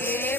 Gracias.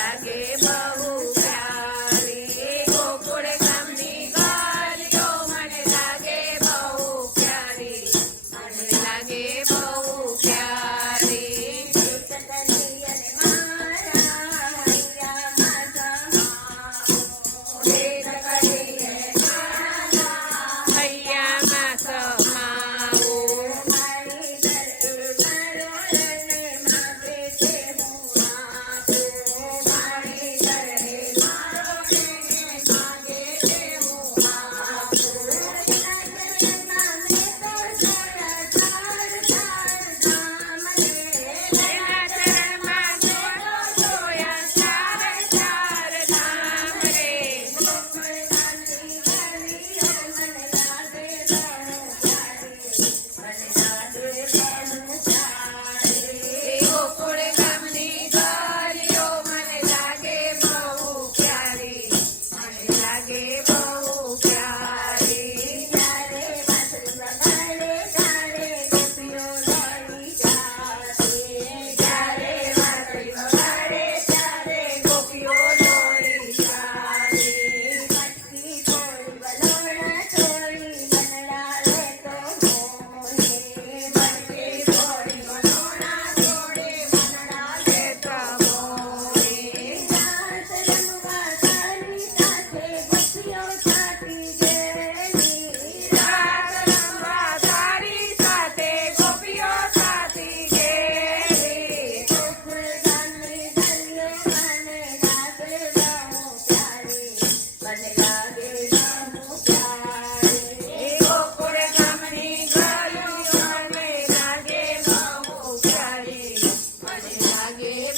लगे बा